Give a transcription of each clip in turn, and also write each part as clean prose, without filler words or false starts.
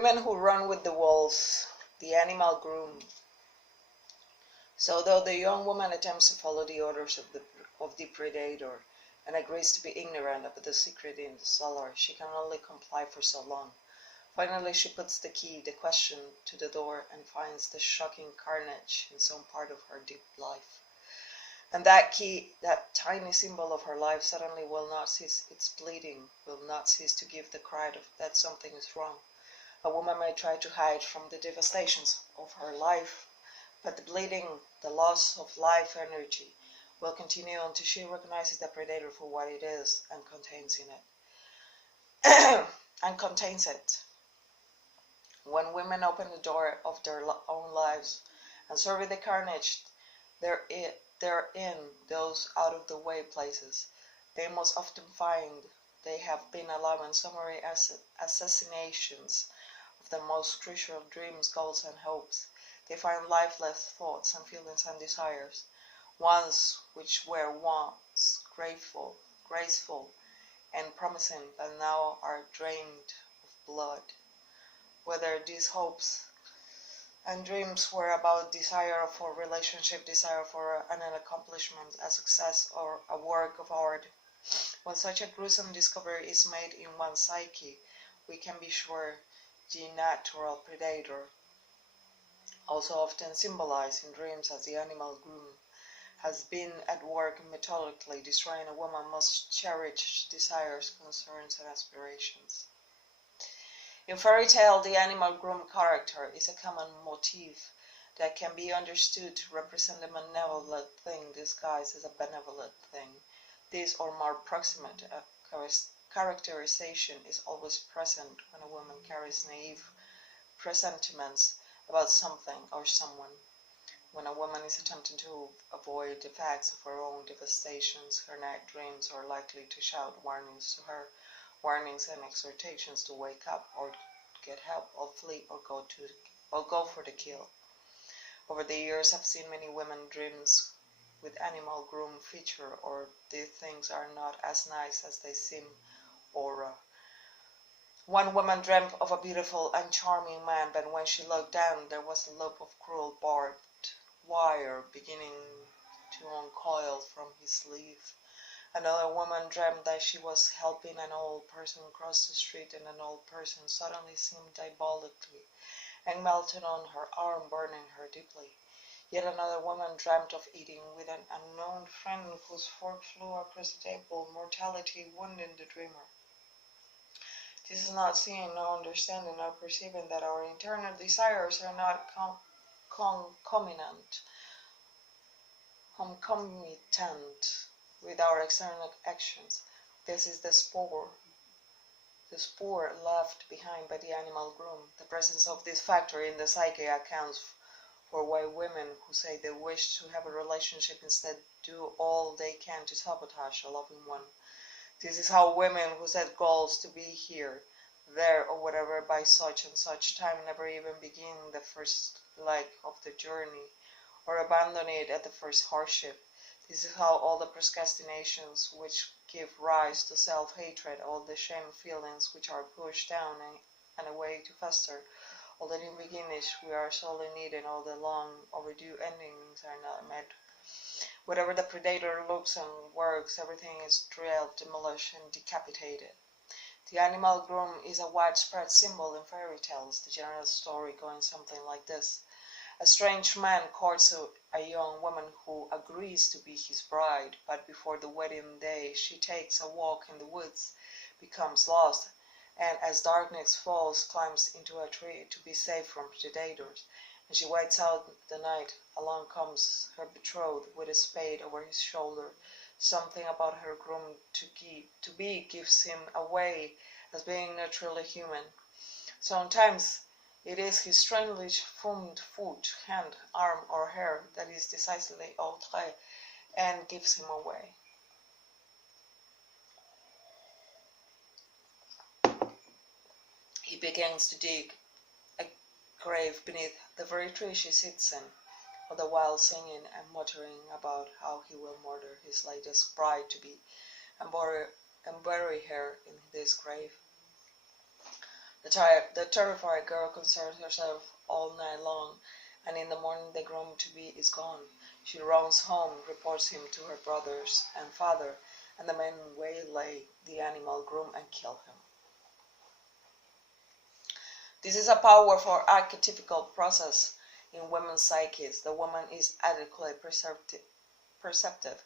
Women who run with the wolves, the animal groom. So though the young woman attempts to follow the orders of the predator and agrees to be ignorant about the secret in the cellar, she can only comply for so long. Finally, she puts the key, the question, to the door and finds the shocking carnage in some part of her deep life. And that key, that tiny symbol of her life, suddenly will not cease its bleeding, will not cease to give the cry that something is wrong. A woman may try to hide from the devastations of her life, but the bleeding, the loss of life energy, will continue until she recognizes the predator for what it is and contains it. When women open the door of their own lives and survey the carnage they're in those out-of-the-way places, they most often find they have been allowing summary assassinations of the most crucial dreams, goals, and hopes. They find lifeless thoughts and feelings and desires, ones which were once graceful, and promising, but now are drained of blood. Whether these hopes and dreams were about desire for relationship, desire for an accomplishment, a success, or a work of art. When such a gruesome discovery is made in one's psyche, we can be sure the natural predator, also often symbolized in dreams as the animal groom, has been at work methodically destroying a woman's most cherished desires, concerns, and aspirations. In fairy tale, the animal groom character is a common motif that can be understood to represent a malevolent thing disguised as a benevolent thing. This or more proximate characterization is always present when a woman carries naive presentiments about something or someone. When a woman is attempting to avoid the facts of her own devastations, her night dreams are likely to shout warnings to her, warnings and exhortations to wake up or get help or flee or go for the kill. Over the years, I've seen many women dreams with animal groom feature, or these things are not as nice as they seem, or one woman dreamt of a beautiful and charming man, but when she looked down, there was a loop of cruel barbed wire beginning to uncoil from his sleeve. Another woman dreamt that she was helping an old person cross the street, and an old person suddenly seemed diabolically and melted on her arm, burning her deeply. Yet another woman dreamt of eating with an unknown friend whose fork flew across the table, mortality wounding the dreamer. This is not seeing, nor understanding, nor perceiving that our internal desires are not concomitant with our external actions. This is the spore left behind by the animal groom. The presence of this factor in the psyche accounts for why women who say they wish to have a relationship instead do all they can to sabotage a loving one. This is how women who set goals to be here, there, or whatever by such and such time never even begin the first leg of the journey, or abandon it at the first hardship. This is how all the procrastinations which give rise to self-hatred, all the shame feelings which are pushed down and away to fester, all the new beginnings we are sorely needing, all the long overdue endings are not met. Whatever the predator looks and works, everything is drilled, demolished, and decapitated. The animal groom is a widespread symbol in fairy tales, the general story going something like this. A strange man courts a young woman who agrees to be his bride, but before the wedding day she takes a walk in the woods, becomes lost, and as darkness falls climbs into a tree to be safe from predators, and she waits out the night. Along comes her betrothed with a spade over his shoulder. Something about her groom to be gives him away as being naturally human. Sometimes it is his strangely formed foot, hand, arm, or hair that is decisively outré and gives him away. He begins to dig a grave beneath the very tree she sits in, all the while singing and muttering about how he will murder his latest bride-to-be and bury her in this grave. The terrified girl concerns herself all night long, and in the morning the groom-to-be is gone. She runs home, reports him to her brothers and father, and the men waylay the animal groom and kill him. This is a powerful archetypical process in women's psyches. The woman is adequately perceptive,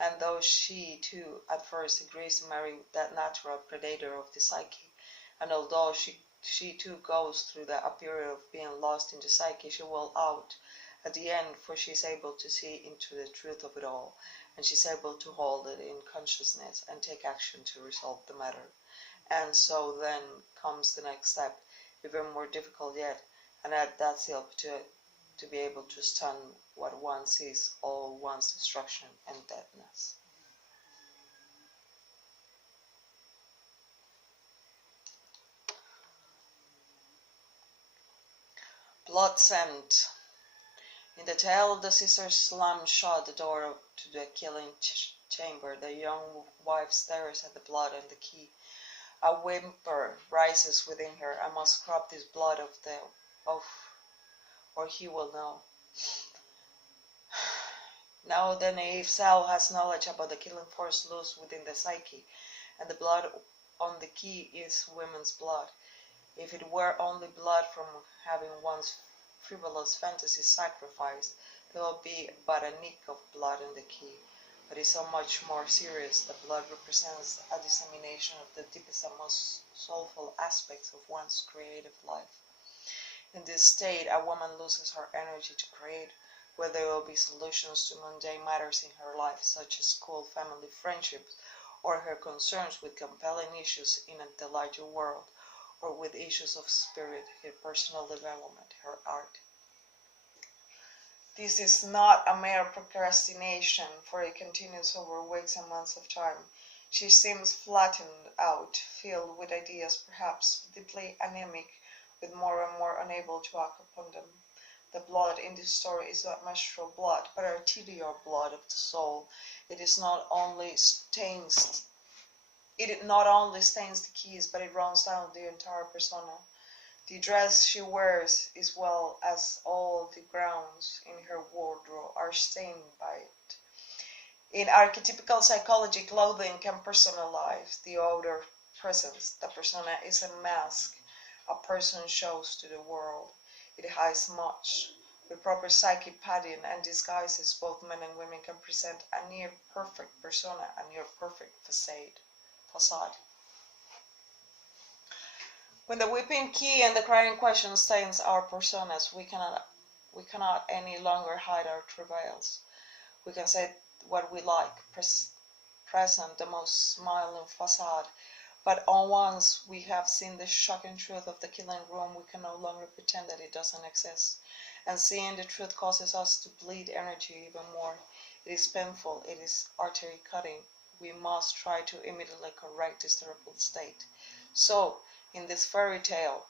and though she too at first agrees to marry that natural predator of the psyche, and although she too goes through a period of being lost in the psyche, she will out at the end, for she is able to see into the truth of it all, and she is able to hold it in consciousness and take action to resolve the matter. And so then comes the next step, even more difficult yet, and that's the opportunity to be able to stun what one sees, all one's destruction and deadness. Blood scent. In the tale, the sister slams shut the door to the killing chamber. The young wife stares at the blood and the key. A whimper rises within her. I must scrub this blood off, or he will know. Now the naive cell has knowledge about the killing force loose within the psyche, and the blood on the key is women's blood. If it were only blood from having one's frivolous fantasies sacrificed, there would be but a nick of blood in the key. But it's so much more serious. The blood represents a dissemination of the deepest and most soulful aspects of one's creative life. In this state, a woman loses her energy to create, where there will be solutions to mundane matters in her life, such as school, family, friendships, or her concerns with compelling issues in the larger world, or with issues of spirit, her personal development, her art. This is not a mere procrastination, for it continues over weeks and months of time. She seems flattened out, filled with ideas, perhaps deeply anemic, with more and more unable to act upon them. The blood in this story is not menstrual blood, but arterial blood of the soul. It not only stains the keys, but it runs down the entire persona. The dress she wears, as well as all the gowns in her wardrobe, are stained by it. In archetypical psychology, clothing can personalize the outer presence. The persona is a mask a person shows to the world. It hides much. With proper psychic padding and disguises, both men and women can present a near-perfect persona, a near-perfect facade. When the weeping key and the crying question stains our personas, we cannot any longer hide our travails. We can say what we like, present the most smiling facade, but once we have seen the shocking truth of the killing room, we can no longer pretend that it doesn't exist. And seeing the truth causes us to bleed energy even more. It is painful, it is artery cutting. We must try to immediately correct this terrible state. So, in this fairy tale,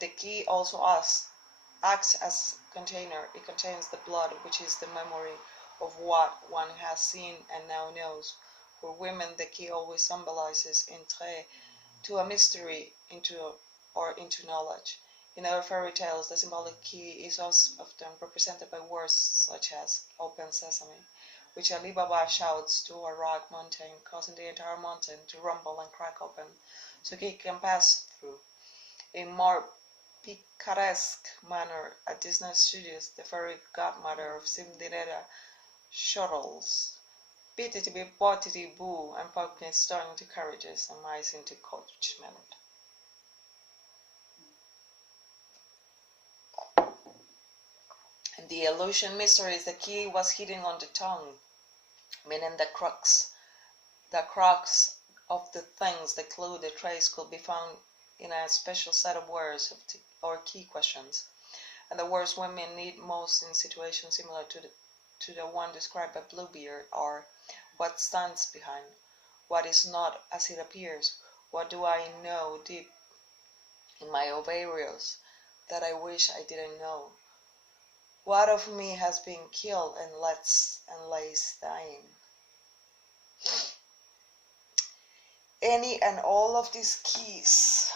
the key also acts as a container. It contains the blood, which is the memory of what one has seen and now knows. For women, the key always symbolizes entrée to a mystery, into knowledge. In other fairy tales, the symbolic key is often represented by words such as "Open Sesame," which Ali Baba shouts to a rock mountain, causing the entire mountain to rumble and crack open, so he can pass through. In more picaresque manner, at Disney Studios, the fairy godmother of Cinderella shuttles bittity bottity boo and pumpkins stone into carriages and mice into coachmen. And the illusion mystery is the key was hidden on the tongue, meaning the crux of the things, the clue, the trace could be found in a special set of words or key questions. And the words women need most in situations similar to the one described by Bluebeard are: what stands behind? What is not as it appears? What do I know deep in my ovaries that I wish I didn't know? What of me has been killed and lays dying? Any and all of these keys